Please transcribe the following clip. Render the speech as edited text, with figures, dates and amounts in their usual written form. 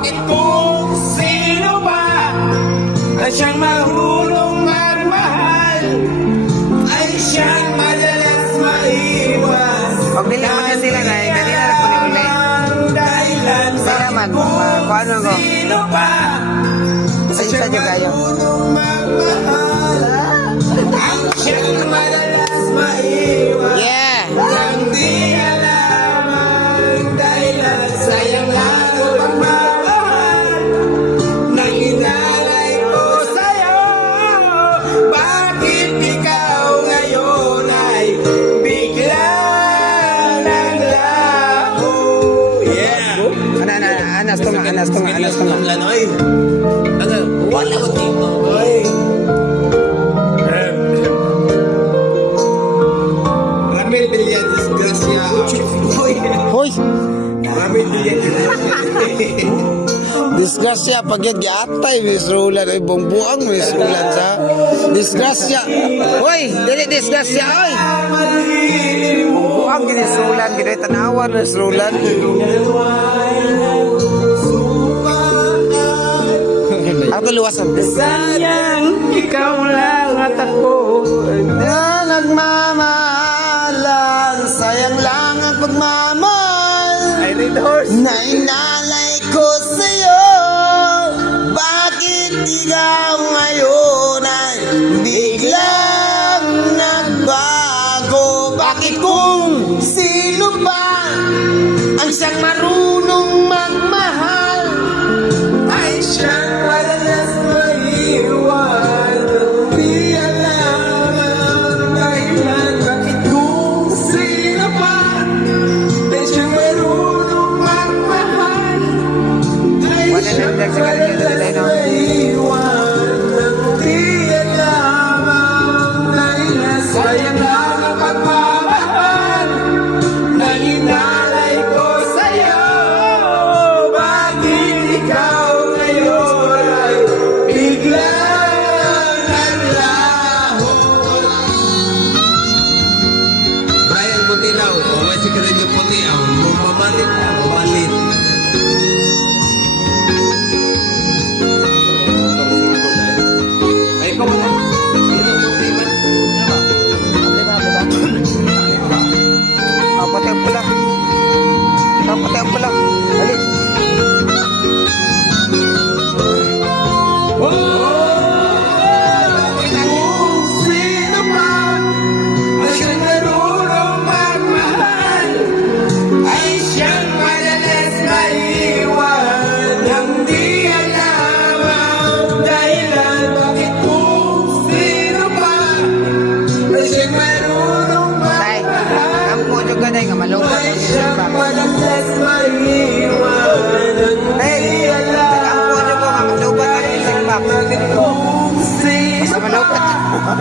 Bakit kung sino ba ay siyang marunong magmahal, ay siyang madalas maiwas. Huwag nila mo na sila na eh. Kanina na po ni uli. Dahilan Sa naman, kung ano ko. sino ba Sa isa nyo kayo. ang siyang madalas maiwas. Yeah! Ang di alam ang dahilan, sayang lang ang pagmamahal nang inalay ko sa'yo. Bakit ikaw ngayon ay bigla naglaho? Yeah! Anas ko nga. Lanoy. Wala ko dito. Oy. Ramil Villan Disgracia. Hoy! Ramil Villan Disgracia. Disgrasya pag yan giatay Miss Roland ay bongbuang Miss Roland sa disgrasya. Hoy, dili disgrasya oy. Bongbuang Miss Roland gid tanawan Miss Roland. Ako luwas ang Sayang ikaw lang at ako na nagmamahalan, sayang lang ang pagmamahal I need horse. na inalay ko sa'yo. Bakit ikaw ngayon ay biglang nagbago? Bakit kung sino ba ang siyang marunong magmahal, Ay siyang madalas maiwan. Di alam ang dahilan. Bakit kung sino ba ay siyang marunong magmahal, ay Wala na siyang yung sa kanila madalas no? maiwan. Di alam ang dahilan. Sayang lang ang pagmamahal nang inalay ko sa'yo. Bakit ikaw ngayon ay biglang naglaho? Brian Butilaw, may sikreto puti ang mamalit ang balit. Ay, ikaw man. Ito, puti man. Pati ang pula. Pati ang pula. Balik. Kung sino man ay siyang marunong magmahal, ay siyang madalas maiwan. Nang di alam ang dahilan. Bakit kung sino ba ay siyang marunong Tay, magmahal, ang po juga day nga malungkot ay ang siyang isip. madalas maiwan. Nang Tay, di alam ang po juga nga malungkot ang isip. bakit kung sino Basta malungkot. ba